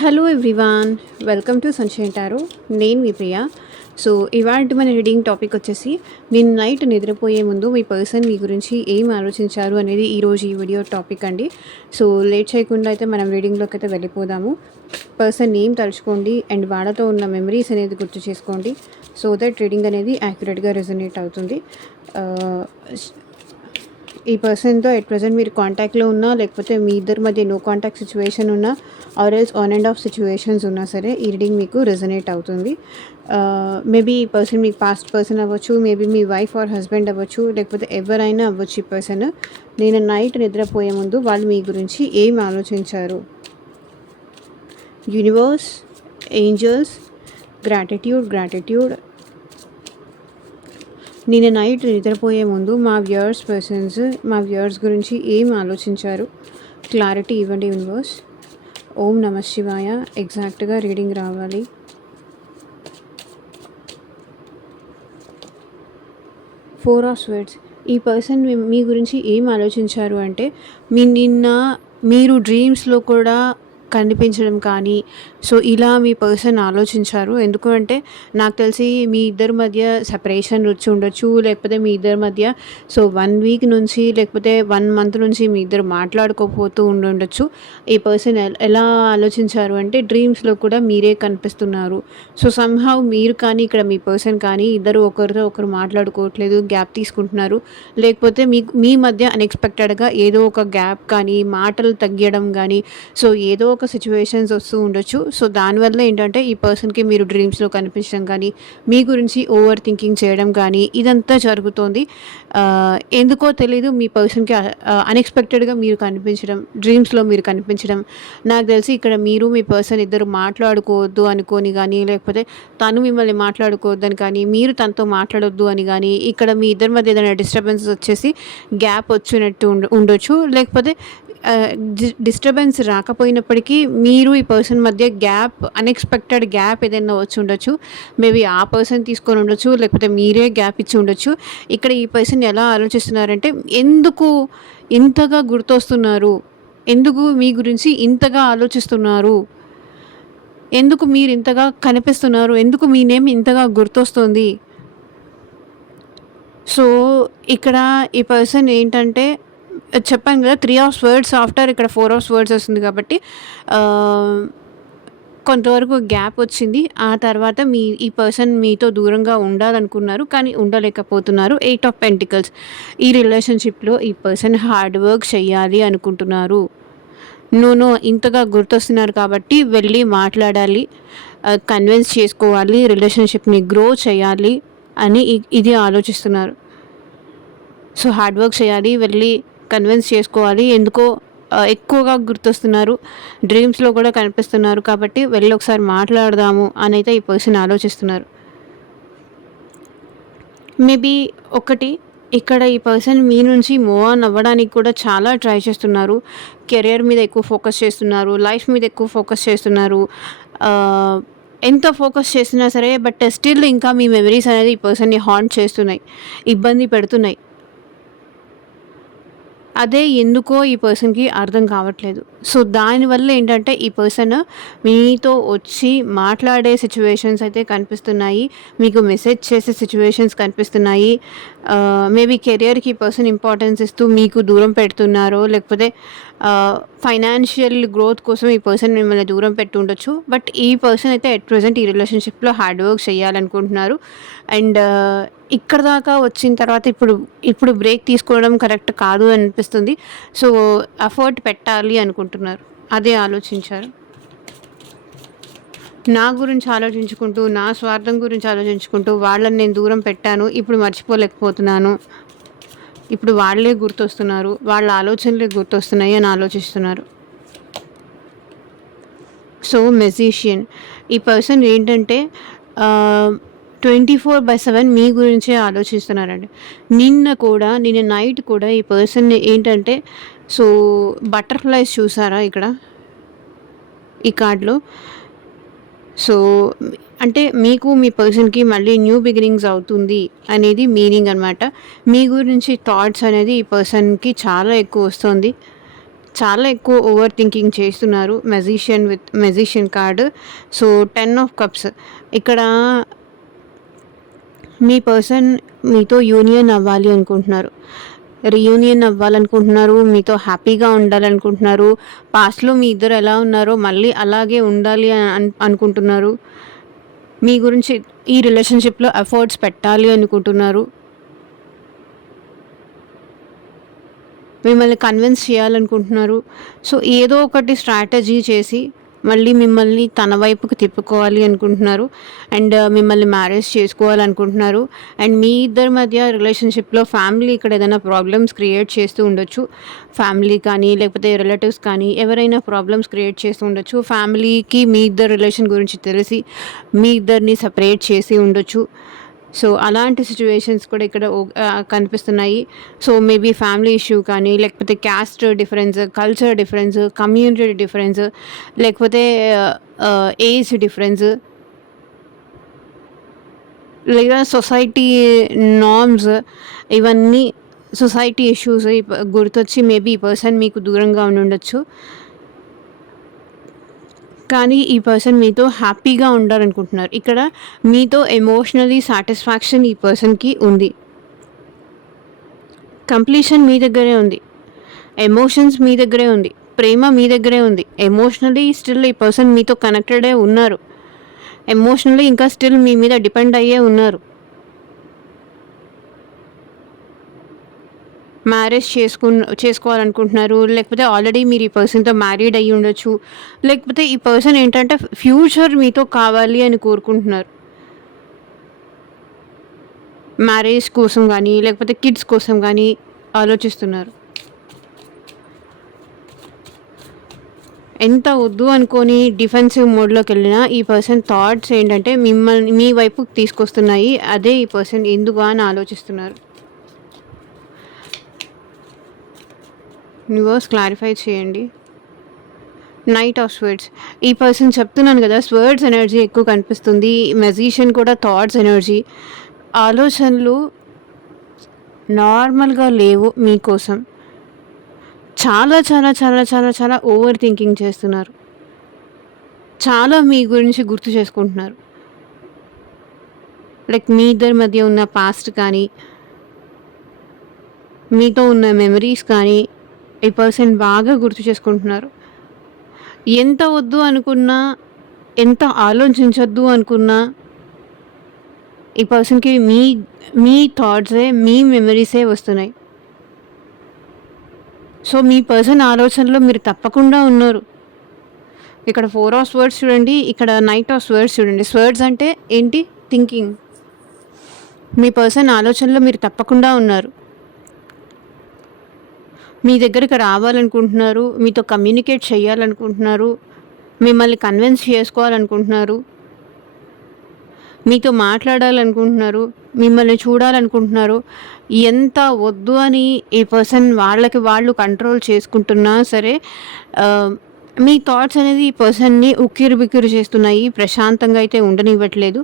Hello everyone, welcome to sunshine tarot. నేను మీ ప్రియ. So ఇవాళ మన రీడింగ్ టాపిక్ వచ్చేసి, మీరు నైట్ నిద్రపోయే ముందు మీ పర్సన్ మీ గురించి ఏం ఆలోచించారు అనేది ఈరోజు ఈ వీడియో టాపిక్ అండి. సో లేట్ చేయకుండా అయితే మనం రీడింగ్లోకి అయితే వెళ్ళిపోదాము. పర్సన్ నేమ్ తలుచుకోండి అండ్ వాళ్ళతో ఉన్న మెమరీస్ అనేది గుర్తు చేసుకోండి. సో దట్ రీడింగ్ అనేది యాక్యురేట్గా రెజొనేట్ అవుతుంది. ఈ పర్సన్తో ఎట్ ప్రజెంట్ మీరు కాంటాక్ట్లో ఉన్నా, లేకపోతే మీ ఇద్దరి మధ్య నో కాంటాక్ట్ సిచ్యువేషన్ ఉన్నా, or else on and of situations ఉన్నా సరే ఈ రీడింగ్ మీకు రెజొనేట్ అవుతుంది. మేబీ ఈ పర్సన్ మీకు పాస్ట్ పర్సన్ అవ్వచ్చు, maybe me wife or husband అవ్వచ్చు, లేకపోతే ఎవరైనా అవ్వచ్చు. ఈ పర్సన్ నేను నైట్ నిద్రపోయే ముందు వాళ్ళు మీ గురించి ఏం ఆలోచించారు. Universe, angels, gratitude. నేను నైట్ నిద్రపోయే ముందు మా వ్యూయర్స్ గురించి ఏం ఆలోచించారు. క్లారిటీ ఇవ్వండి యూనివర్స్. ఓం నమ శివాయ. ఎగ్జాక్ట్గా రీడింగ్ రావాలి. Four of swords. ఈ పర్సన్ మీ గురించి ఏం ఆలోచించారు అంటే, మీరు డ్రీమ్స్లో కూడా కనిపించడం కానీ, సో ఇలా మీ పర్సన్ ఆలోచించారు. ఎందుకు అంటే నాకు తెలిసి మీ ఇద్దరి మధ్య సెపరేషన్ వచ్చి ఉండొచ్చు, లేకపోతే మీ ఇద్దరి మధ్య 1 వీక్ నుంచి లేకపోతే 1 మంత్ నుంచి మీ ఇద్దరు మాట్లాడుకోపోతూ ఉండొచ్చు. ఈ పర్సన్ ఎలా ఆలోచించారు అంటే, డ్రీమ్స్లో కూడా మీరే కనిపిస్తున్నారు. సో సమ్హౌ మీరు కానీ ఇక్కడ మీ పర్సన్ కానీ ఇద్దరు ఒకరితో ఒకరు మాట్లాడుకోవట్లేదు, గ్యాప్ తీసుకుంటున్నారు. లేకపోతే మీ మధ్య అన్ఎక్స్పెక్టెడ్గా ఏదో ఒక గ్యాప్ కానీ, మాటలు తగ్గడం కానీ, సో ఏదో ఒక సిచ్యువేషన్స్ వస్తూ ఉండొచ్చు. సో దానివల్ల ఏంటంటే ఈ పర్సన్కి మీరు డ్రీమ్స్లో కనిపించడం కానీ, మీ గురించి ఓవర్ థింకింగ్ చేయడం కానీ ఇదంతా జరుగుతోంది. ఎందుకో తెలీదు, మీ పర్సన్కి అన్ఎక్స్పెక్టెడ్గా మీరు కనిపించడం, డ్రీమ్స్లో మీరు కనిపించడం. నాకు తెలిసి ఇక్కడ మీరు మీ పర్సన్ ఇద్దరు మాట్లాడుకోవద్దు అనుకొని కానీ, లేకపోతే తను మిమ్మల్ని మాట్లాడుకోవద్దని కానీ, మీరు తనతో మాట్లాడొద్దు అని కానీ, ఇక్కడ మీ ఇద్దరి మధ్య ఏదైనా డిస్టర్బెన్సెస్ వచ్చేసి గ్యాప్ వచ్చినట్టు ఉండొచ్చు. లేకపోతే డిస్టర్బెన్స్ రాకపోయినప్పటికీ మీరు ఈ పర్సన్ మధ్య అన్ఎక్స్పెక్టెడ్ గ్యాప్ ఏదైనా వచ్చి ఉండొచ్చు. మేబీ ఆ పర్సన్ తీసుకొని ఉండొచ్చు, లేకపోతే మీరే గ్యాప్ ఇచ్చి ఉండొచ్చు. ఇక్కడ ఈ పర్సన్ ఎలా ఆలోచిస్తున్నారంటే, ఎందుకు ఇంతగా గుర్తొస్తున్నారు, ఎందుకు మీ గురించి ఇంతగా ఆలోచిస్తున్నారు, ఎందుకు మీరు ఇంతగా కనిపిస్తున్నారు, ఎందుకు మీ నేమ్ ఇంతగా గుర్తొస్తుంది. సో ఇక్కడ ఈ పర్సన్ ఏంటంటే, చెప్పాను కదా 3 ఆఫ్ స్వర్డ్స్ ఆఫ్టర్ ఇక్కడ 4 ఆఫ్ స్వర్డ్స్ వస్తుంది కాబట్టి కొంతవరకు గ్యాప్ వచ్చింది. ఆ తర్వాత ఈ పర్సన్ మీతో దూరంగా ఉండాలనుకున్నారు, కానీ ఉండలేకపోతున్నారు. 8 ఆఫ్ పెంటికల్స్. ఈ రిలేషన్షిప్లో ఈ పర్సన్ హార్డ్ వర్క్ చేయాలి అనుకుంటున్నారు. ఇంతగా గుర్తొస్తున్నారు కాబట్టి వెళ్ళి మాట్లాడాలి, కన్విన్స్ చేసుకోవాలి, రిలేషన్షిప్ని గ్రో చేయాలి అని ఇది ఆలోచిస్తున్నారు. సో హార్డ్ వర్క్ చేయాలి, వెళ్ళి కన్విన్స్ చేసుకోవాలి. ఎందుకో ఎక్కువగా గుర్తొస్తున్నారు, డ్రీమ్స్లో కూడా కనిపిస్తున్నారు కాబట్టి వెళ్ళి ఒకసారి మాట్లాడదాము అని అయితే ఈ పర్సన్ ఆలోచిస్తున్నారు. మేబీ ఇక్కడ ఈ పర్సన్ మీ నుంచి మూవ్ ఆన్ అవ్వడానికి కూడా చాలా ట్రై చేస్తున్నారు. కెరియర్ మీద ఎక్కువ ఫోకస్ చేస్తున్నారు, లైఫ్ మీద ఎక్కువ ఫోకస్ చేస్తున్నారు. ఎంత ఫోకస్ చేసినా సరే బట్ స్టిల్ ఇంకా మీ మెమరీస్ అనేది ఈ పర్సన్ని హాంట్ చేస్తున్నాయి, ఇబ్బంది పెడుతున్నాయి. అదే ఎందుకో ఈ పర్సన్కి అర్థం కావట్లేదు. సో దానివల్ల ఏంటంటే ఈ పర్సన్ మీతో వచ్చి మాట్లాడే సిచ్యువేషన్స్ అయితే కనిపిస్తున్నాయి, మీకు మెసేజ్ చేసే సిచ్యువేషన్స్ కనిపిస్తున్నాయి. మేబీ కెరియర్కి ఈ పర్సన్ ఇంపార్టెన్స్ ఇస్తూ మీకు దూరం పెడుతున్నారో, లేకపోతే ఫైనాన్షియల్ గ్రోత్ కోసం ఈ పర్సన్ మిమ్మల్ని దూరం పెట్టి ఉండొచ్చు. బట్ ఈ పర్సన్ అయితే ఎట్ ప్రజెంట్ ఈ రిలేషన్షిప్లో హార్డ్ వర్క్ చేయాలనుకుంటున్నారు. అండ్ ఇక్కడ దాకా వచ్చిన తర్వాత ఇప్పుడు బ్రేక్ తీసుకోవడం కరెక్ట్ కాదు అనిపిస్తుంది. సో ఎఫర్ట్ పెట్టాలి అనుకుంటున్నారు, అదే ఆలోచించారు. నా గురించి ఆలోచించుకుంటూ, నా స్వార్థం గురించి ఆలోచించుకుంటూ వాళ్ళని నేను దూరం పెట్టాను, ఇప్పుడు మర్చిపోలేకపోతున్నాను, ఇప్పుడు వాళ్ళే గుర్తొస్తున్నారు, వాళ్ళ ఆలోచనలే గుర్తొస్తున్నాయి అని ఆలోచిస్తున్నారు. So magician. ఈ పర్సన్ ఏంటంటే 24/7 మీ గురించే ఆలోచిస్తున్నారండి. నిన్న నైట్ కూడా ఈ పర్సన్ ఏంటంటే, సో బటర్ఫ్లైస్ చూసారా ఇక్కడ ఈ కార్డ్లో. సో అంటే మీకు మీ పర్సన్కి మళ్ళీ న్యూ బిగినింగ్స్ అవుతుంది అనేది మీనింగ్ అనమాట. మీ గురించి థాట్స్ అనేది ఈ పర్సన్కి చాలా ఎక్కువ వస్తుంది, చాలా ఎక్కువ ఓవర్ థింకింగ్ చేస్తున్నారు. Magician card. So 10 of cups ఇక్కడ మీ పర్సన్ మీతో యూనియన్ అవ్వాలి అనుకుంటున్నారు. రీయూనియన్ అవ్వాలనుకుంటున్నారు. మీతో హ్యాపీగా ఉండాలనుకుంటున్నారు. పాస్ట్‌లో మీ ఇద్దరు ఎలా ఉన్నారో మళ్ళీ అలాగే ఉండాలి అనుకుంటున్నారు. మీ గురించి ఈ రిలేషన్‌షిప్‌లో ఎఫర్ట్స్ పెట్టాలి అనుకుంటున్నారు. మిమ్మల్ని కన్విన్స్ చేయాలనుకుంటున్నారు. సో ఏదో ఒకటి స్ట్రాటజీ చేసి మళ్ళీ మిమ్మల్ని తన వైపుకి తిప్పుకోవాలి అనుకుంటున్నారు. అండ్ మిమ్మల్ని మ్యారేజ్ చేసుకోవాలనుకుంటున్నారు. అండ్ మీ ఇద్దరి మధ్య రిలేషన్‌షిప్‌లో ఫ్యామిలీ ఇక్కడ ఏదైనా ప్రాబ్లమ్స్ క్రియేట్ చేస్తూ ఉండొచ్చు. ఫ్యామిలీ కానీ లేకపోతే రిలేటివ్స్ కానీ ఎవరైనా ప్రాబ్లమ్స్ క్రియేట్ చేస్తూ ఉండొచ్చు. ఫ్యామిలీకి మీ ఇద్దరి రిలేషన్ గురించి తెలిసి మీ ఇద్దరిని సెపరేట్ చేసి ఉండొచ్చు. సో అలాంటి సిచ్యువేషన్స్ కూడా ఇక్కడ కనిపిస్తున్నాయి. సో మేబీ ఫ్యామిలీ ఇష్యూ కానీ లేకపోతే caste difference, culture difference, community difference, లేకపోతే ఏజ్ డిఫరెన్స్, లేదా సొసైటీ నార్మ్స్, ఇవన్నీ సొసైటీ ఇష్యూస్ గుర్తొచ్చి మేబీ ఈ పర్సన్ మీకు దూరంగా ఉండుండొచ్చు. కానీ ఈ పర్సన్ మీతో హ్యాపీగా ఉండాలనుకుంటున్నారు. ఇక్కడ మీతో ఎమోషనలీ సాటిస్ఫాక్షన్ ఈ పర్సన్‌కి ఉంది. కంప్లీషన్ మీ దగ్గరే ఉంది. ఎమోషన్స్ మీ దగ్గరే ఉంది. ప్రేమ మీ దగ్గరే ఉంది. ఎమోషనలీ స్టిల్ ఈ పర్సన్ మీతో కనెక్టెడే ఉన్నారు. ఎమోషనలీ ఇంకా స్టిల్ మీ మీద డిపెండ్ అయ్యే ఉన్నారు. మ్యారేజ్ చేసుకోవాలనుకుంటున్నారు. లేకపోతే ఆల్రెడీ మీరు ఈ పర్సన్‌తో మ్యారీడ్ అయ్యి ఉండొచ్చు. లేకపోతే ఈ పర్సన్ ఏంటంటే ఫ్యూచర్ మీతో కావాలి అని కోరుకుంటున్నారు. మ్యారేజ్ కోసం కానీ లేకపోతే కిడ్స్ కోసం కానీ ఆలోచిస్తున్నారు. ఎంత వద్దు అనుకోని డిఫెన్సివ్ మోడ్‌లోకి వెళ్ళినా ఈ పర్సన్ థాట్స్ ఏంటంటే మిమ్మల్ని మీ వైపుకి తీసుకొస్తున్నాయి. అదే ఈ పర్సన్ ఎందుకా అని ఆలోచిస్తున్నారు. యూనివర్స్ క్లారిఫై చేయండి. నైట్ ఆఫ్ స్వర్డ్స్ ఈ పర్సన్ చెప్తున్నాను కదా, స్వర్డ్స్ ఎనర్జీ ఎక్కువ కనిపిస్తుంది. మెజిషియన్ కూడా థాట్స్ ఎనర్జీ. ఆలోచనలు నార్మల్గా లేవు మీకోసం. చాలా చాలా చాలా చాలా చాలా ఓవర్ థింకింగ్ చేస్తున్నారు. చాలా మీ గురించి గుర్తు చేసుకుంటున్నారు. లైక్ మీ ఇద్దరి మధ్య ఉన్న పాస్ట్ కానీ మీతో ఉన్న మెమరీస్ కానీ ఈ పర్సన్ బాగా గుర్తు చేసుకుంటున్నారు. ఎంత వద్దు అనుకున్నా, ఎంత ఆలోచించొద్దు అనుకున్నా ఈ పర్సన్‌కి మీ థాట్సే, మీ మెమరీసే వస్తున్నాయి. సో మీ పర్సన్ ఆలోచనలో మీరు తప్పకుండా ఉన్నారు. ఇక్కడ 4 ఆఫ్ స్వర్డ్స్ చూడండి, ఇక్కడ నైట్ ఆఫ్ స్వర్డ్స్ చూడండి. స్వర్డ్స్ అంటే ఏంటి? థింకింగ్. మీ పర్సన్ ఆలోచనలో మీరు తప్పకుండా ఉన్నారు. మీ దగ్గరికి రావాలనుకుంటున్నారు. మీతో కమ్యూనికేట్ చేయాలనుకుంటున్నారు. మిమ్మల్ని కన్విన్స్ చేసుకోవాలనుకుంటున్నారు. మీతో మాట్లాడాలనుకుంటున్నారు. మిమ్మల్ని చూడాలనుకుంటున్నారు. ఎంత వద్దు అని ఈ పర్సన్ వాళ్ళకి వాళ్ళు కంట్రోల్ చేసుకుంటున్నా సరే మీ థాట్స్ అనేది ఈ పర్సన్ని ఉక్కిరిబిక్కిరి చేస్తున్నాయి. ప్రశాంతంగా అయితే ఉండనివ్వట్లేదు.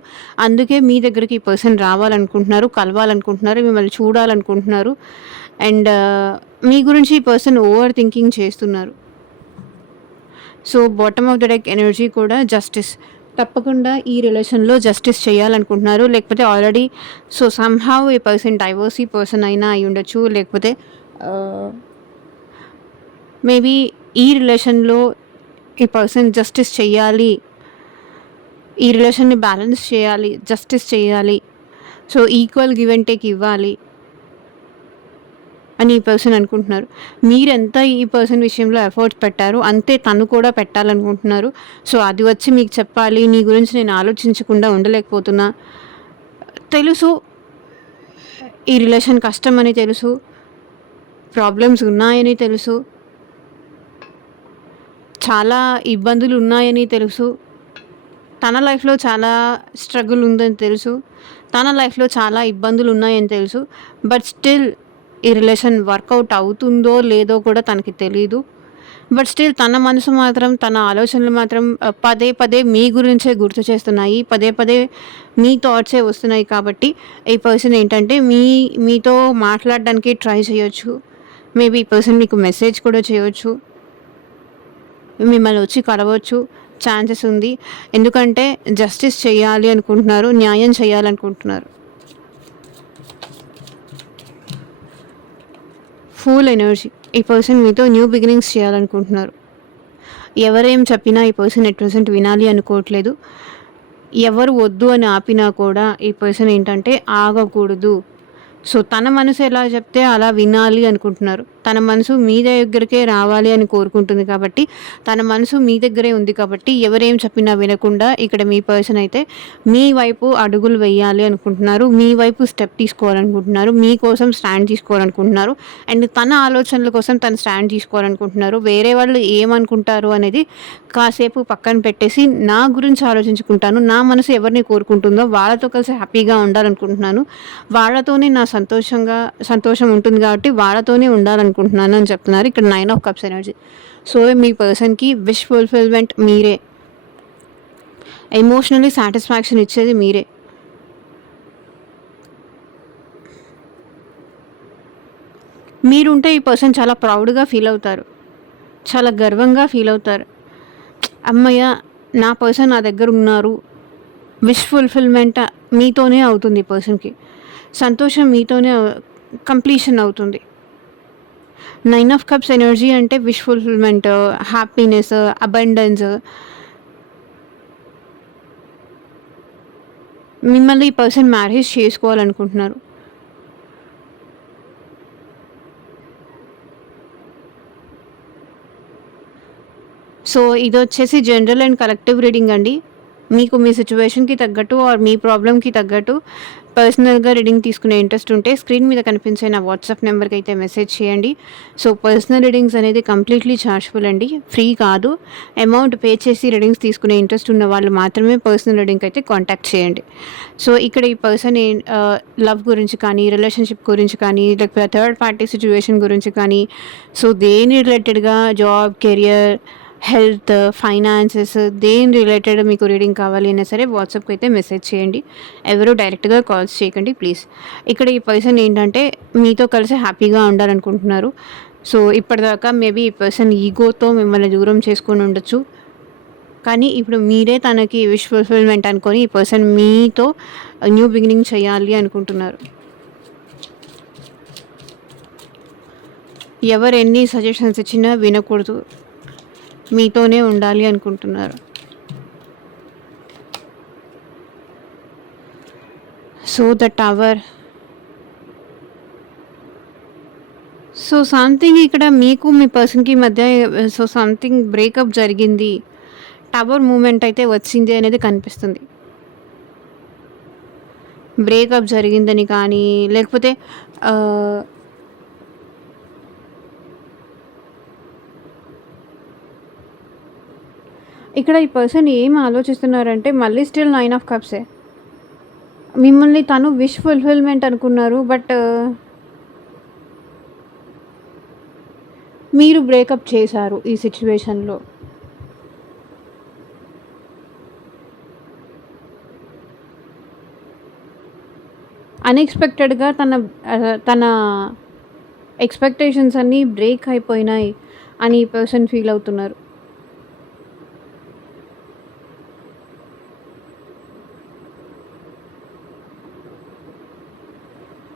అందుకే మీ దగ్గరికి ఈ పర్సన్ రావాలనుకుంటున్నారు, కలవాలనుకుంటున్నారు, మిమ్మల్ని చూడాలనుకుంటున్నారు. అండ్ మీ గురించి ఈ పర్సన్ ఓవర్ థింకింగ్ చేస్తున్నారు. So bottom of the deck energy కూడా జస్టిస్. తప్పకుండా ఈ రిలేషన్లో జస్టిస్ చేయాలనుకుంటున్నారు. లేకపోతే ఆల్రెడీ సో సమ్హౌ ఈ పర్సన్ డైవర్సీ పర్సన్ అయినా అయి ఉండొచ్చు. లేకపోతే మేబీ ఈ రిలేషన్లో ఈ పర్సన్ జస్టిస్ చేయాలి, ఈ రిలేషన్ని బ్యాలెన్స్ చేయాలి, జస్టిస్ చేయాలి. So equal give and take ఇవ్వాలి అని ఈ పర్సన్ అనుకుంటున్నారు. మీరెంత ఈ పర్సన్ విషయంలో ఎఫర్ట్స్ పెట్టారు అంతే తను కూడా పెట్టాలనుకుంటున్నారు. సో అది వచ్చి మీకు చెప్పాలి, నీ గురించి నేను ఆలోచించకుండా ఉండలేకపోతున్నా, తెలుసు ఈ రిలేషన్ కష్టం అని తెలుసు, ప్రాబ్లమ్స్ ఉన్నాయని తెలుసు, చాలా ఇబ్బందులు ఉన్నాయని తెలుసు, తన లైఫ్లో చాలా స్ట్రగుల్ ఉందని తెలుసు, తన లైఫ్లో చాలా ఇబ్బందులు ఉన్నాయని తెలుసు. బట్ స్టిల్ ఈ రిలేషన్ వర్కౌట్ అవుతుందో లేదో కూడా తనకి తెలీదు. బట్ స్టిల్ తన మనసు మాత్రం, తన ఆలోచనలు మాత్రం పదే పదే మీ గురించే గుర్తు చేస్తున్నాయి. పదే పదే మీ థాట్సే వస్తున్నాయి. కాబట్టి ఈ పర్సన్ ఏంటంటే మీతో మాట్లాడడానికి ట్రై చేయొచ్చు. మేబీ ఈ పర్సన్ మీకు మెసేజ్ కూడా చేయొచ్చు. మిమ్మల్ని వచ్చి కలవచ్చు, ఛాన్సెస్ ఉంది. ఎందుకంటే జస్టిస్ చేయాలి అనుకుంటున్నారు, న్యాయం చేయాలనుకుంటున్నారు. Full energy. ఈ పర్సన్ మీతో న్యూ బిగినింగ్స్ చేయాలనుకుంటున్నారు. ఎవరేం చెప్పినా ఈ పర్సన్ ఎట్ ప్రెజెంట్ వినాలి అనుకోవట్లేదు. ఎవరు వద్దు అని ఆపినా కూడా ఈ పర్సన్ ఏంటంటే ఆగకూడదు. సో, తన మనసు ఎలా చెప్తే అలా వినాలి అనుకుంటున్నారు. తన మనసు మీ దగ్గరికే రావాలి అని కోరుకుంటుంది కాబట్టి, తన మనసు మీ దగ్గరే ఉంది కాబట్టి, ఎవరేం చెప్పినా వినకుండా ఇక్కడ మీ పర్సన్ అయితే మీ వైపు అడుగులు వేయాలి అనుకుంటున్నారు. మీ వైపు స్టెప్ తీసుకోవాలనుకుంటున్నారు. మీకోసం స్టాండ్ తీసుకోవాలనుకుంటున్నారు. అండ్ తన ఆలోచనల కోసం తను స్టాండ్ తీసుకోవాలనుకుంటున్నారు. వేరే వాళ్ళు ఏమనుకుంటారు అనేది కాసేపు పక్కన పెట్టేసి, నా గురించి ఆలోచించుకుంటాను. నా మనసు ఎవరిని కోరుకుంటుందో వాళ్ళతో కలిసి హ్యాపీగా ఉండాలనుకుంటున్నాను. వాళ్ళతోనే నా సంతోషం ఉంటుంది కాబట్టి వాళ్ళతోనే ఉండాలనుకుంటున్నాను అని చెప్తున్నారు. ఇక్కడ 9 ఆఫ్ కప్స్ ఎనర్జీ. సో, మీ పర్సన్‌కి విష్ ఫుల్‌ఫిల్‌మెంట్ మీరే. ఎమోషనల్లీ సాటిస్ఫాక్షన్ ఇచ్చేది మీరే. మీరుంటే ఈ పర్సన్ చాలా ప్రౌడ్‌గా ఫీల్ అవుతారు. చాలా గర్వంగా ఫీల్ అవుతారు. హమ్మయ్య! నా పర్సన్ నా దగ్గర ఉన్నారు. విష్ ఫుల్‌ఫిల్‌మెంట్ మీతోనే అవుతుంది ఈ పర్సన్‌కి. సంతోషం మీతోనే కంప్లీషన్ అవుతుంది. 9 ఆఫ్ కప్స్ ఎనర్జీ అంటే విష్ ఫుల్‌ఫిల్‌మెంట్, హ్యాపీనెస్, అబండెన్స్. మిమ్మల్ని ఈ పర్సన్ మ్యారేజ్ చేసుకోవాలనుకుంటున్నారు. సో, ఇదొచ్చేసి జనరల్ అండ్ కలెక్టివ్ రీడింగ్ అండి. మీకు మీ సిట్యుయేషన్‌కి తగ్గట్టు ఆర్ మీ ప్రాబ్లమ్‌కి తగ్గట్టు పర్సనల్‌గా రీడింగ్ తీసుకునే ఇంట్రెస్ట్ ఉంటే స్క్రీన్ మీద కనిపించే నా వాట్సాప్ నెంబర్‌కి అయితే మెసేజ్ చేయండి. సో, పర్సనల్ రీడింగ్స్ అనేది కంప్లీట్‌లీ చార్జబుల్ అండి. ఫ్రీ కాదు. అమౌంట్ పే చేసి రీడింగ్స్ తీసుకునే ఇంట్రెస్ట్ ఉన్న వాళ్ళు మాత్రమే పర్సనల్ రీడింగ్‌కి అయితే కాంటాక్ట్ చేయండి. సో, ఇక్కడ ఈ పర్సన్ లవ్ గురించి కానీ, రిలేషన్‌షిప్ గురించి కానీ, లేకపోతే థర్డ్ పార్టీ సిట్యుయేషన్ గురించి కానీ, సో, దేని రిలేటెడ్‌గా జాబ్, కెరియర్, హెల్త్, ఫైనాన్సెస్ దేని రిలేటెడ్ మీకు రీడింగ్ కావాలి అయినా సరే వాట్సాప్‌కి అయితే మెసేజ్ చేయండి. ఎవరు డైరెక్ట్‌గా కాల్స్ చేయకండి ప్లీజ్. ఇక్కడ ఈ పర్సన్ ఏంటంటే మీతో కలిసి హ్యాపీగా ఉండాలనుకుంటున్నారు. సో, ఇప్పటిదాకా మేబీ ఈ పర్సన్ ఈగోతో మిమ్మల్ని దూరం చేసుకొని ఉండొచ్చు. కానీ ఇప్పుడు మీరే తనకి విష్ ఫుల్‌ఫిల్‌మెంట్ అనుకొని ఈ పర్సన్ మీతో న్యూ బిగినింగ్ చేయాలి అనుకుంటున్నారు. ఎవరు ఎన్ని సజెషన్స్ ఇచ్చినా వినకూడదు. మీతోనే ఉండాలి అనుకుంటున్నారు. So, the tower. So, something ఇక్కడ మీకు మీ పర్సన్‌కి మధ్య సంథింగ్ బ్రేకప్ జరిగింది. టవర్ మూవ్‌మెంట్ అయితే వచ్చింది అనేది కనిపిస్తుంది. బ్రేకప్ జరిగిందని కానీ లేకపోతే ఆహ్, ఇక్కడ ఈ పర్సన్ ఏం ఆలోచిస్తున్నారంటే మళ్ళీ స్టిల్ 9 ఆఫ్ కప్సే. మిమ్మల్ని తను విష్ ఫుల్‌ఫిల్‌మెంట్ అనుకున్నారు. బట్ మీరు బ్రేకప్ చేశారు ఈ సిట్యుయేషన్‌లో. అన్‌ఎక్స్‌పెక్టెడ్‌గా తన ఎక్స్‌పెక్టేషన్స్ అన్నీ బ్రేక్ అయిపోయినాయి అని ఈ పర్సన్ ఫీల్ అవుతున్నారు.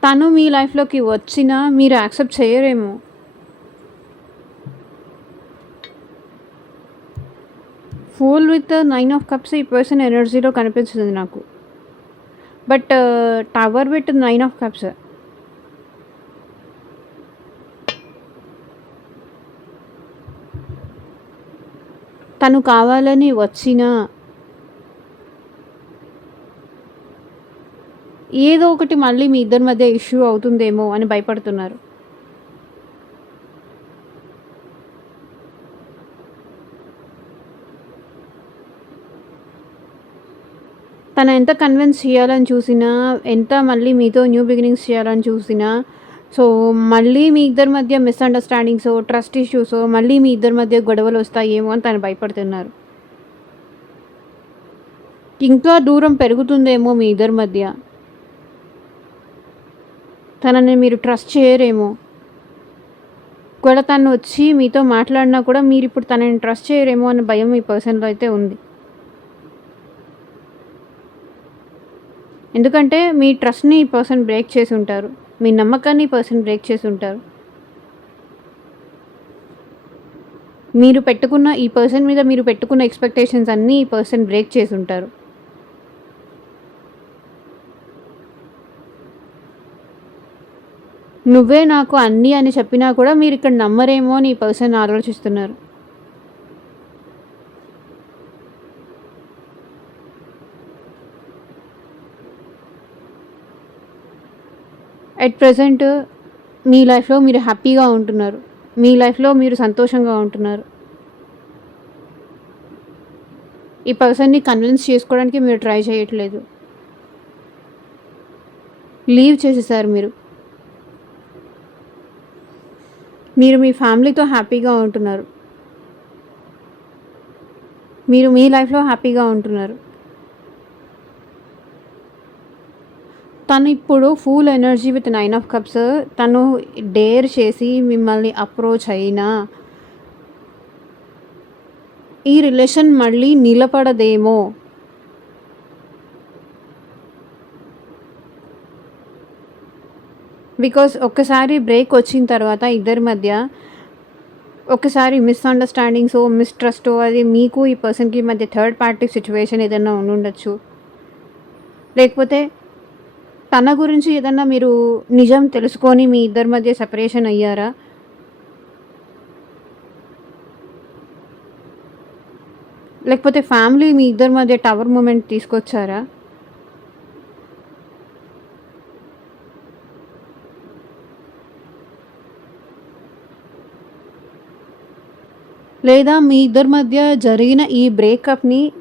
తను మీ లైఫ్‌లోకి వచ్చినా మీరు యాక్సెప్ట్ చేయరేమో. ఫూల్ విత్ 9 ఆఫ్ కప్స్ ఈ పర్సన్ ఎనర్జీలో కనిపించింది నాకు. But tower with 9 of cups. తను కావాలని వచ్చినా ఏదో ఒకటి మళ్ళీ మీ ఇద్దరి మధ్య ఇష్యూ అవుతుందేమో అని భయపడుతున్నారు. తను ఎంత కన్విన్స్ చేయాలని చూసినా, ఎంత మళ్ళీ మీతో న్యూ బిగినింగ్స్ చేయాలని చూసినా, సో, మళ్ళీ మీ ఇద్దరి మధ్య మిస్‌అండర్‌స్టాండింగ్సో, ట్రస్ట్ ఇష్యూసో, మళ్ళీ మీ ఇద్దరి మధ్య గొడవలు వస్తాయేమో అని తను భయపడుతున్నారు. ఇంకా దూరం పెరుగుతుందేమో మీ ఇద్దరి మధ్య. తనని మీరు ట్రస్ట్ చేయరేమో. ఒకవేళ తను వచ్చి మీతో మాట్లాడినా కూడా మీరిప్పుడు తనని ట్రస్ట్ చేయరేమో అనే భయం ఈ పర్సన్‌లో అయితే ఉంది. ఎందుకంటే మీ ట్రస్ట్‌ని ఈ పర్సన్ బ్రేక్ చేసుంటారు. మీ నమ్మకాన్ని ఈ పర్సన్ బ్రేక్ చేసుంటారు. ఈ పర్సన్ మీద మీరు పెట్టుకున్న ఎక్స్‌పెక్టేషన్స్ అన్నీ ఈ పర్సన్ బ్రేక్ చేసుంటారు. నువ్వే నాకు అన్నీ అని చెప్పినా కూడా మీరిక్కడ నమ్మరేమో అని ఈ పర్సన్ ఆలోచిస్తున్నారు. ఎట్ ప్రెజెంట్ మీ లైఫ్‌లో మీరు హ్యాపీగా ఉంటున్నారు. మీ లైఫ్‌లో మీరు సంతోషంగా ఉంటున్నారు. ఈ పర్సన్‌ని కన్విన్స్ చేసుకోవడానికి మీరు ట్రై చేయట్లేదు. లీవ్ చేసేసారు మీరు. మీరు మీ ఫ్యామిలీతో హ్యాపీగా ఉంటున్నారు. మీరు మీ లైఫ్‌లో హ్యాపీగా ఉంటున్నారు. తను ఇప్పుడు full energy with 9 of cups తను డేర్ చేసి మిమ్మల్ని అప్రోచ్ అయినా ఈ రిలేషన్ మళ్ళీ నిలబడదేమో. బికాస్ ఒక్కసారి బ్రేక్ వచ్చిన తర్వాత ఇద్దరి మధ్య ఒకసారి మిస్‌అండర్‌స్టాండింగ్సో, మిస్‌ట్రస్టో అది మీకు ఈ పర్సన్‌కి మధ్య థర్డ్ పార్టీ సిట్యుయేషన్ ఏదన్నా ఉండుండొచ్చు. లేకపోతే తన గురించి ఏదన్నా మీరు నిజం తెలుసుకొని మీ ఇద్దరి మధ్య సెపరేషన్ అయ్యారా? లేకపోతే ఫ్యామిలీ మీ ఇద్దరి మధ్య టవర్ మూమెంట్ తీసుకొచ్చారా? లేదా మీ ఇద్దరి మధ్య జరిగిన ఈ బ్రేకప్‌ని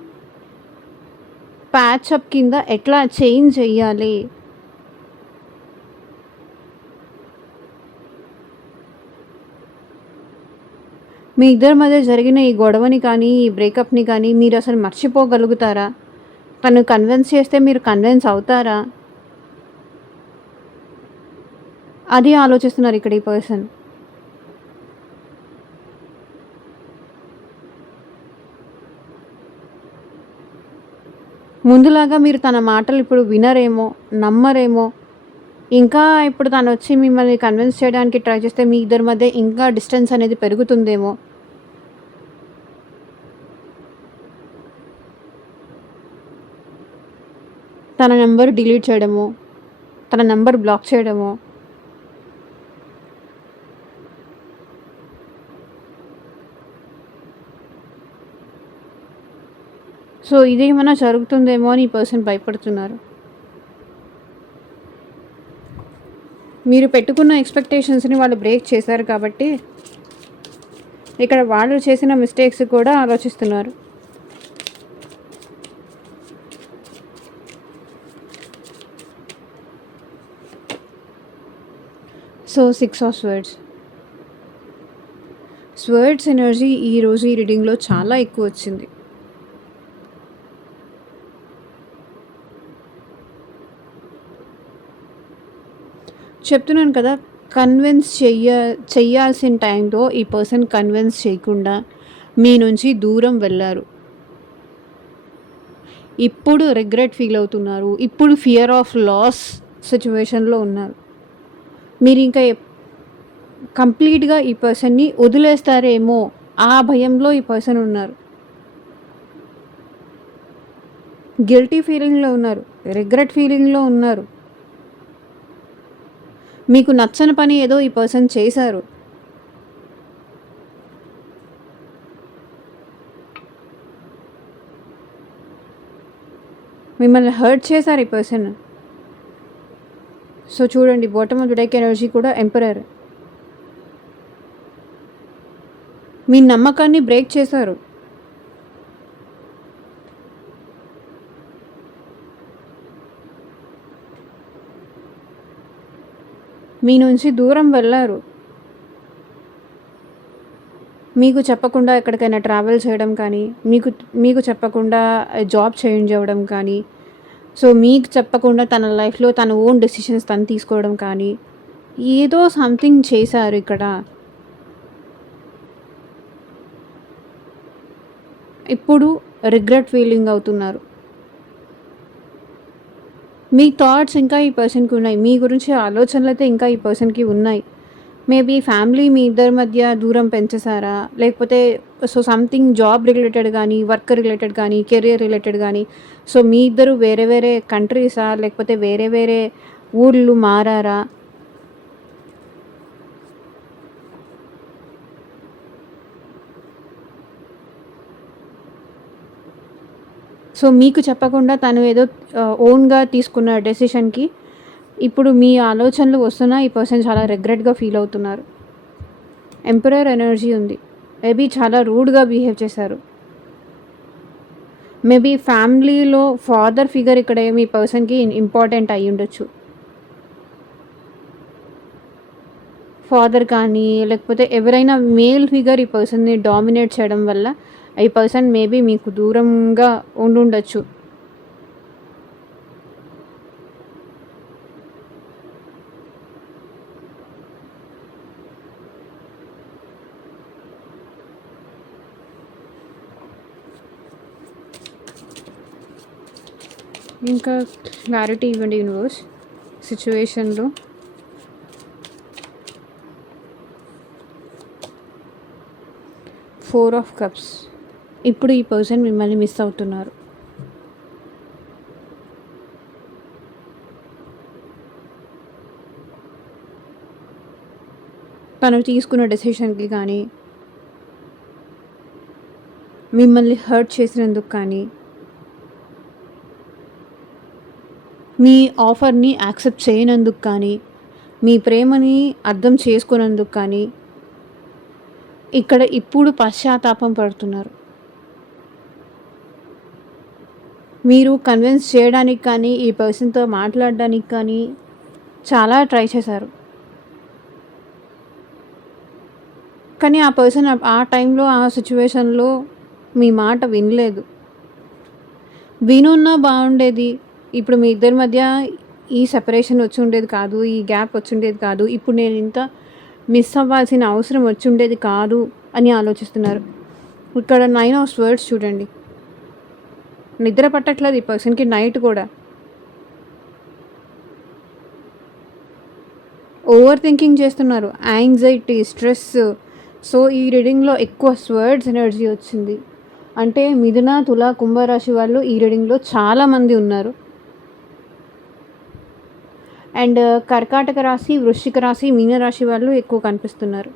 ప్యాచప్ కింద ఎట్లా చేంజ్ చెయ్యాలి? మీ ఇద్దరి మధ్య జరిగిన ఈ గొడవని కానీ, ఈ బ్రేకప్‌ని కానీ మీరసలు మర్చిపోగలుగుతారా? తను కన్విన్స్ చేస్తే మీరు కన్విన్స్ అవుతారా? అది ఆలోచిస్తున్నారు ఇక్కడ ఈ పర్సన్. ముందులాగా మీరు తన మాటలు ఇప్పుడు వినరేమో, నమ్మరేమో. ఇంకా ఇప్పుడు తనొచ్చి మిమ్మల్ని కన్విన్స్ చేయడానికి ట్రై చేస్తే మీ ఇద్దరి మధ్య ఇంకా డిస్టెన్స్ అనేది పెరుగుతుందేమో. తన నంబర్ డిలీట్ చేయడమో, తన నంబర్ బ్లాక్ చేయడమో. సో, ఇదేమన్నా జరుగుతుందేమో అని ఈ పర్సన్ భయపడుతున్నారు. మీరు పెట్టుకున్న ఎక్స్‌పెక్టేషన్స్‌ని వాళ్ళు బ్రేక్ చేశారు కాబట్టి, ఇక్కడ వాళ్ళు చేసిన మిస్టేక్స్ కూడా ఆలోచిస్తున్నారు. So, 6 of swords. Swords energy ఈరోజు ఈ రీడింగ్‌లో చాలా ఎక్కువొచ్చింది. చెప్తున్నాను కదా! కన్విన్స్ చెయ్యాల్సిన టైంలో ఈ పర్సన్ కన్విన్స్ చేయకుండా మీ నుంచి దూరం వెళ్లారు. ఇప్పుడు రిగ్రెట్ ఫీల్ అవుతున్నారు. ఇప్పుడు ఫియర్ ఆఫ్ లాస్ సిట్యుయేషన్‌లో ఉన్నారు. మీరింకా కంప్లీట్‌గా ఈ పర్సన్‌ని వదిలేస్తారేమో ఆ భయంలో ఈ పర్సన్ ఉన్నారు. గిల్టీ ఫీలింగ్‌లో ఉన్నారు. రిగ్రెట్ ఫీలింగ్‌లో ఉన్నారు. మీకు నచ్చని పని ఏదో ఈ పర్సన్ చేశారు. మిమ్మల్ని హర్ట్ చేశారు ఈ పర్సన్. సో, చూడండి bottom of the deck energy కూడా ఎంపరర్. మీ నమ్మకాన్ని బ్రేక్ చేశారు. మీ నుంచి దూరం వెళ్లారు. మీకు చెప్పకుండా ఎక్కడికైనా ట్రావెల్ చేయడం కానీ, మీకు చెప్పకుండా జాబ్ చేంజ్ అవ్వడం కానీ, సో, మీకు చెప్పకుండా తన లైఫ్‌లో తన ఓన్ డెసిషన్స్ తను తీసుకోవడం కానీ, ఏదో సంథింగ్ చేశారు ఇక్కడ. ఇప్పుడు రిగ్రెట్ ఫీలింగ్ అవుతున్నారు. మీ థాట్స్ ఇంకా ఈ పర్సన్‌కి ఉన్నాయి. మీ గురించి ఆలోచనలైతే ఇంకా ఈ పర్సన్‌కి ఉన్నాయి. మేబీ ఫ్యామిలీ మీ ఇద్దరి మధ్య దూరం పెంచేసారా? లేకపోతే సంథింగ్ జాబ్ రిలేటెడ్ గానీ, వర్క్ రిలేటెడ్ గానీ, కెరియర్ రిలేటెడ్ గానీ, మీ ఇద్దరు వేరే వేరే కంట్రీసా? లేకపోతే వేరే వేరే ఊర్లు మారారా? మీకు చెప్పకుండా తను ఏదో ఓన్‌గా తీసుకున్న డెసిషన్‌కి ఇప్పుడు మీ ఆలోచనలు వస్తున్నా ఈ పర్సన్ చాలా రిగ్రెట్‌గా ఫీల్ అవుతున్నారు. ఎంపరర్ ఎనర్జీ ఉంది. మేబీ చాలా రూడ్‌గా బిహేవ్ చేశారు. మేబీ ఫ్యామిలీలో ఫాదర్ ఫిగర్ ఇక్కడ మీ పర్సన్‌కి ఇంపార్టెంట్ అయ్యుండొచ్చు. ఫాదర్ కానీ, లేకపోతే ఎవరైనా మేల్ ఫిగర్ ఈ పర్సన్‌ని డామినేట్ చేయడం వల్ల ఈ పర్సన్ మేబీ మీకు దూరంగా ఉండుండొచ్చు. ఇంకా క్లారిటీ ఇవ్వండి యూనివర్స్ సిట్యుయేషన్‌లో. 4 ఆఫ్ కప్స్. ఇప్పుడు ఈ పర్సన్ మిమ్మల్ని మిస్ అవుతున్నారు. తను తీసుకున్న డెసిషన్‌కి కానీ, మిమ్మల్ని హర్ట్ చేసినందుకు కానీ, మీ ఆఫర్‌ని యాక్సెప్ట్ చేయనందుకు కానీ, మీ ప్రేమని అర్థం చేసుకోనందుకు కానీ, ఇక్కడ ఇప్పుడు పశ్చాత్తాపం పడుతున్నారు. మీరు కన్విన్స్ చేయడానికి కానీ, ఈ పర్సన్‌తో మాట్లాడడానికి కానీ చాలా ట్రై చేశారు. కానీ ఆ పర్సన్ ఆ టైంలో, ఆ సిట్యుయేషన్‌లో మీ మాట వినలేదు. వినున్నా బాగుండేది. ఇప్పుడు మీ ఇద్దరి మధ్య ఈ సెపరేషన్ వచ్చుండేది కాదు. ఈ గ్యాప్ వచ్చుండేది కాదు. ఇప్పుడు నేను ఇంత మిస్ అవ్వాల్సిన అవసరం వచ్చుండేది కాదు అని ఆలోచిస్తున్నారు. ఇక్కడ 9 ఆఫ్ స్వర్డ్స్ చూడండి. నిద్ర పట్టట్లేదు ఈ పర్సన్‌కి నైట్ కూడా. ఓవర్ థింకింగ్ చేస్తున్నారు. Anxiety, stress. ఈ రీడింగ్‌లో ఎక్కువ స్వర్డ్స్ ఎనర్జీ వచ్చింది. అంటే మిథున, తుల, కుంభరాశి వాళ్ళు ఈ రీడింగ్‌లో చాలామంది ఉన్నారు. అండ్ కర్కాటక రాశి, వృశ్చిక రాశి, మీనరాశి వాళ్ళు ఎక్కువ కనిపిస్తున్నారు.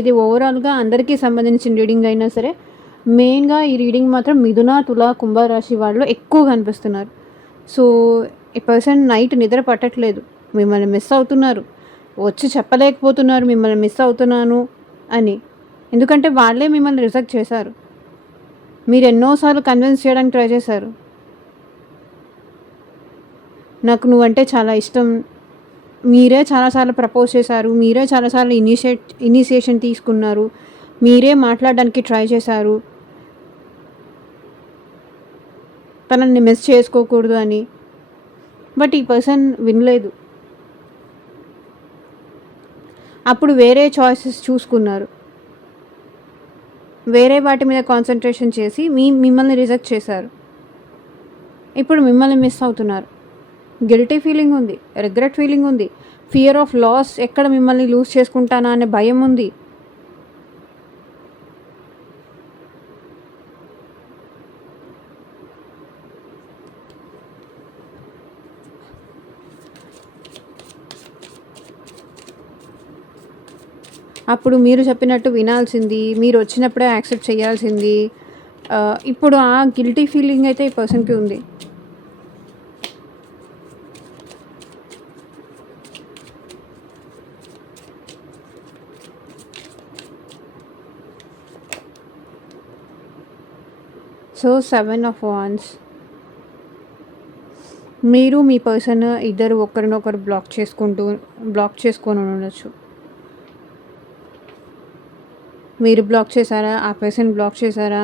ఇది ఓవరాల్‌గా అందరికీ సంబంధించిన రీడింగ్ అయినా సరే, మెయిన్‌గా ఈ రీడింగ్ మాత్రం మిథున, తుల, కుంభరాశి వాళ్ళు ఎక్కువ కనిపిస్తున్నారు. ఈ పర్సన్ నైట్ నిద్ర పట్టట్లేదు. మిమ్మల్ని మిస్ అవుతున్నారు. వచ్చి చెప్పలేకపోతున్నారు మిమ్మల్ని మిస్ అవుతున్నాను అని. ఎందుకంటే వాళ్ళే మిమ్మల్ని రిజెక్ట్ చేశారు. మీరు ఎన్నో సార్లు కన్విన్స్ చేయడానికి ట్రై చేశారు. నాకు నువ్వంటే చాలా ఇష్టం. మీరే చాలాసార్లు ప్రపోజ్ చేశారు. మీరే చాలాసార్లు ఇనిషియేషన్ తీసుకున్నారు. మీరే మాట్లాడడానికి ట్రై చేశారు. తనని మిస్ చేసుకోకూడదు అని. బట్ ఈ పర్సన్ వినలేదు. అప్పుడు వేరే చాయిసెస్ చూసుకున్నారు. వేరే వాటి మీద కాన్సంట్రేషన్ చేసి మిమ్మల్ని రిజెక్ట్ చేశారు. ఇప్పుడు మిమ్మల్ని మిస్ అవుతున్నారు. గిల్టీ ఫీలింగ్ ఉంది. రిగ్రెట్ ఫీలింగ్ ఉంది. ఫియర్ ఆఫ్ లాస్, ఎక్కడ మిమ్మల్ని లూజ్ చేసుకుంటానా అనే భయం ఉంది. అప్పుడు మీరు చెప్పినట్టు వినాల్సింది. మీరు వచ్చినప్పుడే యాక్సెప్ట్ చేయాల్సింది. ఇప్పుడు ఆ గిల్టీ ఫీలింగ్ అయితే ఈ పర్సన్‌కి ఉంది. Seven of wands. మీరు మీ పర్సన్ ఇద్దరు ఒకరినొకరు బ్లాక్ చేసుకొని ఉండొచ్చు. మీరు బ్లాక్ చేశారా? ఆ పర్సన్ బ్లాక్ చేశారా?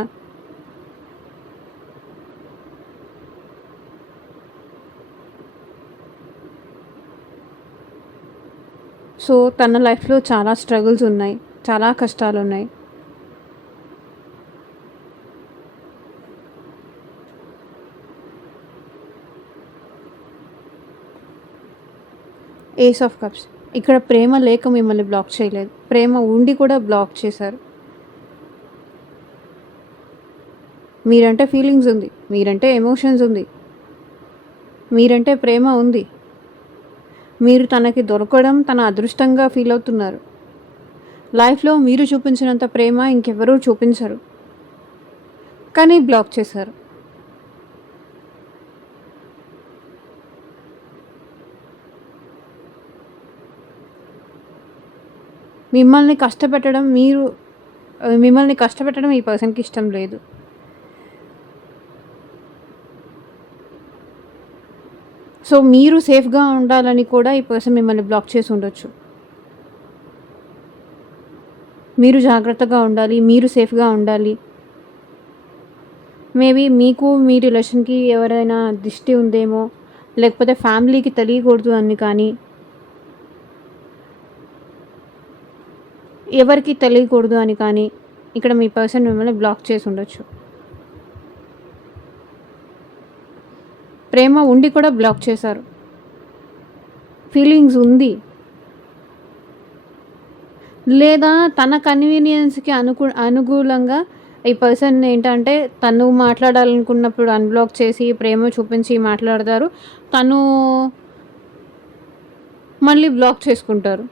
తన లైఫ్‌లో చాలా స్ట్రగుల్స్ ఉన్నాయి. చాలా కష్టాలున్నాయి. Ace of cups. ఇక్కడ ప్రేమ లేక మిమ్మల్ని బ్లాక్ చేయలేదు. ప్రేమ ఉండి కూడా బ్లాక్ చేశారు. మీరంటే ఫీలింగ్స్ ఉంది. మీరంటే ఎమోషన్స్ ఉంది. మీరంటే ప్రేమ ఉంది. మీరు తనకి దొరకడం తన అదృష్టంగా ఫీల్ అవుతున్నారు. లైఫ్‌లో మీరు చూపించినంత ప్రేమ ఇంకెవ్వరూ చూపించరు. కానీ బ్లాక్ చేశారు. మిమ్మల్ని కష్టపెట్టడం మిమ్మల్ని కష్టపెట్టడం ఈ పర్సన్‌కి ఇష్టం లేదు. సో, మీరు సేఫ్‌గా ఉండాలని కూడా ఈ పర్సన్ మిమ్మల్ని బ్లాక్ చేసి ఉండొచ్చు. మీరు జాగ్రత్తగా ఉండాలి. మీరు సేఫ్‌గా ఉండాలి. మేబీ మీకు మీ రిలేషన్‌కి ఎవరైనా దిష్టి ఉందేమో, లేకపోతే ఫ్యామిలీకి తెలియకూడదు అని కానీ, ఎవరికీ తెలియకూడదు అని కానీ, ఇక్కడ మీ పర్సన్ మిమ్మల్ని బ్లాక్ చేసి ఉండొచ్చు. ప్రేమ ఉండి కూడా బ్లాక్ చేశారు. ఫీలింగ్స్ ఉంది. లేదా తన కన్వీనియన్స్‌కి అనుకూలంగా ఈ పర్సన్ ఏంటంటే తను మాట్లాడాలనుకున్నప్పుడు అన్‌బ్లాక్ చేసి, ప్రేమ చూపించి మాట్లాడతారు. తను మళ్ళీ బ్లాక్ చేసుకుంటారు.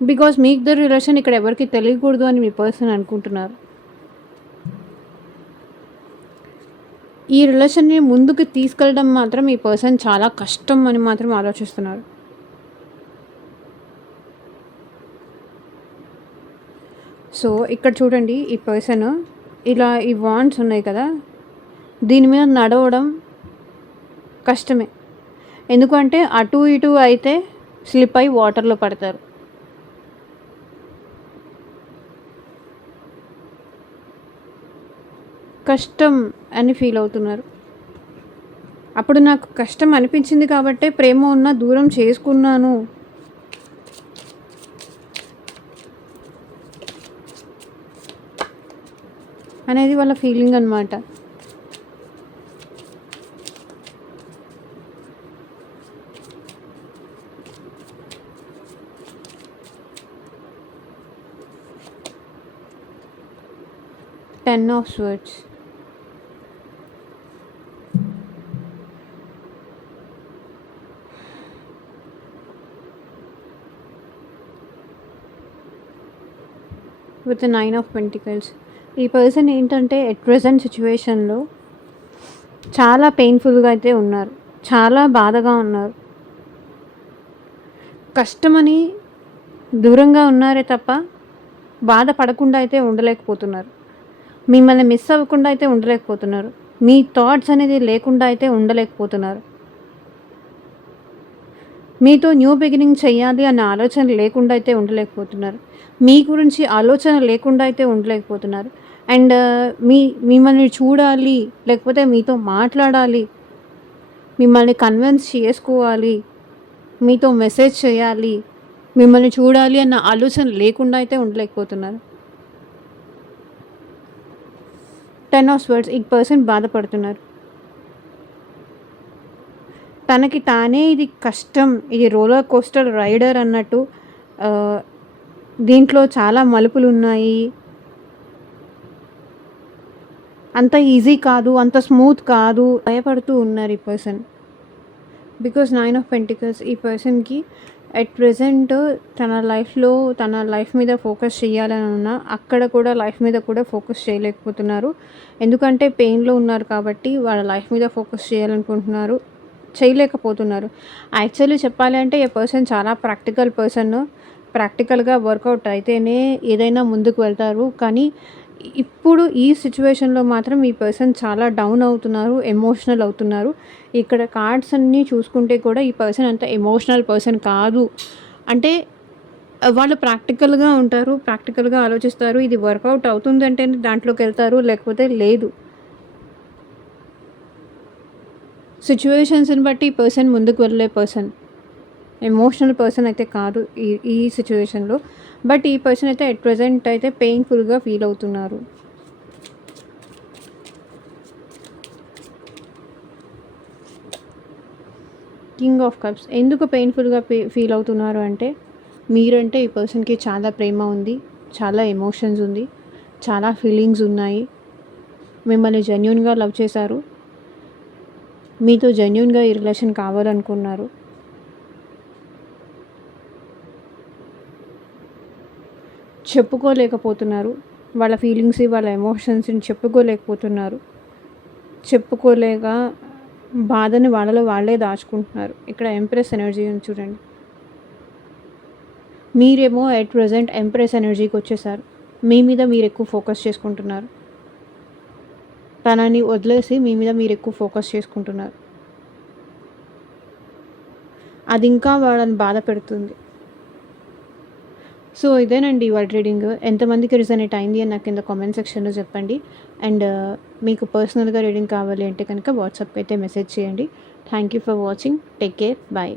బికాజ్ మీ ఇద్దరి రిలేషన్ ఇక్కడ ఎవరికీ తెలియకూడదు అని మీ పర్సన్ అనుకుంటున్నారు. ఈ రిలేషన్‌ని ముందుకు తీసుకెళ్ళడం మాత్రం ఈ పర్సన్ చాలా కష్టం అని మాత్రం ఆలోచిస్తున్నారు. సో, ఇక్కడ చూడండి ఈ పర్సన్ ఇలా ఈ వాండ్స్ ఉన్నాయి కదా! దీని మీద నడవడం కష్టమే. ఎందుకంటే అటు ఇటు అయితే స్లిప్ అయ్యి వాటర్‌లో పడతారు. కష్టం అని ఫీల్ అవుతున్నారు. అప్పుడు నాకు కష్టం అనిపించింది కాబట్టే ప్రేమ ఉన్నా దూరం చేసుకున్నాను అనేది వాళ్ళ ఫీలింగ్ అనమాట. Ten of swords. With 9 of pentacles. ఈ పర్సన్ ఏంటంటే ఎట్ ప్రెజెంట్ సిచ్యువేషన్‌లో చాలా పెయిన్‌ఫుల్‌గా అయితే ఉన్నారు. చాలా బాధగా ఉన్నారు. కష్టమని దూరంగా ఉన్నారే తప్ప బాధపడకుండా అయితే ఉండలేకపోతున్నారు. మిమ్మల్ని మిస్ అవ్వకుండా అయితే ఉండలేకపోతున్నారు. మీ థాట్స్ అనేది లేకుండా అయితే ఉండలేకపోతున్నారు. మీతో న్యూ బిగినింగ్ చేయాలి అన్న ఆలోచన లేకుండా అయితే ఉండలేకపోతున్నారు. మీ గురించి ఆలోచన లేకుండా అయితే ఉండలేకపోతున్నారు. అండ్ మిమ్మల్ని చూడాలి, లేకపోతే మీతో మాట్లాడాలి, మిమ్మల్ని కన్విన్స్ చేసుకోవాలి, మీతో మెసేజ్ చేయాలి, మిమ్మల్ని చూడాలి అన్న ఆలోచన లేకుండా అయితే ఉండలేకపోతున్నారు. 10 ఆఫ్ స్వర్డ్స్. ఈ పర్సన్ బాధపడుతున్నారు. తనకి తానే ఇది కష్టం, ఇది రోలర్ కోస్టర్ రైడర్ అన్నట్టు దీంట్లో చాలా మలుపులున్నాయి. అంత ఈజీ కాదు, అంత స్మూత్ కాదు, భయపడుతూ ఉన్నారు ఈ పర్సన్. బికాజ్ 9 ఆఫ్ పెంటికల్స్ ఈ పర్సన్‌కి ఎట్ ప్రెజెంట్ తన లైఫ్ మీద ఫోకస్ చేయాలని ఉన్నా, అక్కడ కూడా లైఫ్ మీద కూడా ఫోకస్ చేయలేకపోతున్నారు. ఎందుకంటే పెయిన్‌లో ఉన్నారు కాబట్టి వాళ్ళ లైఫ్ మీద ఫోకస్ చేయాలనుకుంటున్నారు. చేయలేకపోతున్నారు. యాక్చువల్లీ చెప్పాలి అంటే ఈ పర్సన్ చాలా ప్రాక్టికల్ పర్సన్. ప్రాక్టికల్‌గా వర్కౌట్ అయితేనే ఏదైనా ముందుకు వెళ్తారు. కానీ ఇప్పుడు ఈ సిచ్యువేషన్‌లో మాత్రం ఈ పర్సన్ చాలా డౌన్ అవుతున్నారు. ఎమోషనల్ అవుతున్నారు. ఇక్కడ కార్డ్స్ అన్నీ చూసుకుంటే కూడా ఈ పర్సన్ అంత ఎమోషనల్ పర్సన్ కాదు. అంటే వాళ్ళు ప్రాక్టికల్‌గా ఉంటారు. ప్రాక్టికల్‌గా ఆలోచిస్తారు. ఇది వర్కౌట్ అవుతుందంటేనే దాంట్లోకెళ్తారు. లేకపోతే లేదు. సిచ్యువేషన్స్‌ని బట్టి ఈ పర్సన్ ముందుకు వెళ్ళే పర్సన్. ఎమోషనల్ పర్సన్ అయితే కాదు ఈ సిచ్యువేషన్‌లో. బట్ ఈ పర్సన్ అయితే ఎట్ ప్రెజెంట్ అయితే పెయిన్‌ఫుల్‌గా ఫీల్ అవుతున్నారు. కింగ్ ఆఫ్ కప్స్ ఎందుకు పెయిన్ఫుల్గా ఫీల్ అవుతున్నారు అంటే మీరంటే ఈ పర్సన్కి చాలా ప్రేమ ఉంది, చాలా ఎమోషన్స్ ఉంది, చాలా ఫీలింగ్స్ ఉన్నాయి. మిమ్మల్ని జెన్యూన్గా లవ్ చేశారు, మీతో జెన్యూన్గా ఈ రిలేషన్ కావాలనుకున్నారు. చెప్పుకోలేకపోతున్నారు, వాళ్ళ ఫీలింగ్స్ వాళ్ళ ఎమోషన్స్ని చెప్పుకోలేకపోతున్నారు. చెప్పుకోలేక బాధని వాళ్ళలో వాళ్ళే దాచుకుంటున్నారు. ఇక్కడ ఎంప్రెస్ ఎనర్జీ ఉంది చూడండి. మీరేమో ఎట్ ప్రెజెంట్ ఎంప్రెస్ ఎనర్జీకి వచ్చేసారు. మీ మీద మీరు ఎక్కువ ఫోకస్ చేసుకుంటున్నారు. తనని వదిలేసి మీ మీద మీరు ఎక్కువ ఫోకస్ చేసుకుంటున్నారు. అది ఇంకా వాళ్ళని బాధ పెడుతుంది. సో ఇదేనండి ఇవాళ రీడింగ్. ఎంతమందికి రిజనేట్ అయింది అని నాకు కింద కామెంట్ సెక్షన్లో చెప్పండి. అండ్ మీకు పర్సనల్గా రీడింగ్ కావాలి అంటే కనుక వాట్సాప్కి అయితే మెసేజ్ చేయండి. Thank you for watching. Take care. Bye.